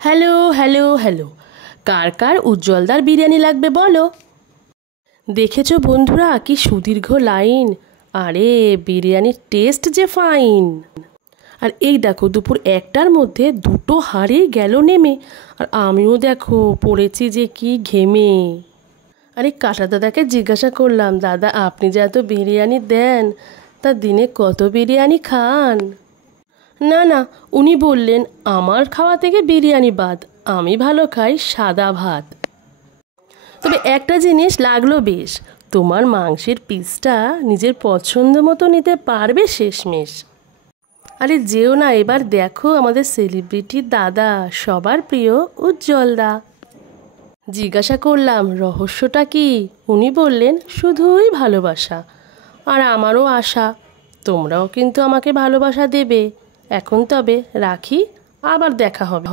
Hello hello hello, কার কার উজ্জ্বলদার বিরিয়ানি লাগবে বলো। দেখেছো বন্ধুরা কি সুদীর্ঘ লাইন। আরে বিরিয়ানির টেস্ট যে ফাইন। আর এই দেখো দুপুর 1টার মধ্যে 2টো হাঁড়ি গেল নেমে। আর আমিও দেখো পড়েছি যে কি ঘেমে। আরে কাঁটা দাদাকে জিজ্ঞাসা করলাম, দাদা আপনি যে এত বিরিয়ানি দেন তা দিনে কত বিরিয়ানি খান? না না, উনি বললেন আমার খাওয়া থেকে বিরিয়ানি বাদ, আমি ভালো খাই সাদা ভাত। তবে একটা জিনিস লাগলো বেশ, তোমার মাংসের পিসটা নিজের পছন্দ মতো নিতে পারবে শেষমেশ। আরে যেও না, এবার দেখো আমাদের সেলিব্রিটি দাদা, সবার প্রিয় উজ্জ্বলদা। জিজ্ঞাসা করলাম রহস্যটা কি? উনি বললেন শুধুই ভালোবাসা। আর আমারও আশা তোমরাও কিন্তু আমাকে ভালোবাসা দেবে। এখন তবে রাখি, আবার দেখা হবে।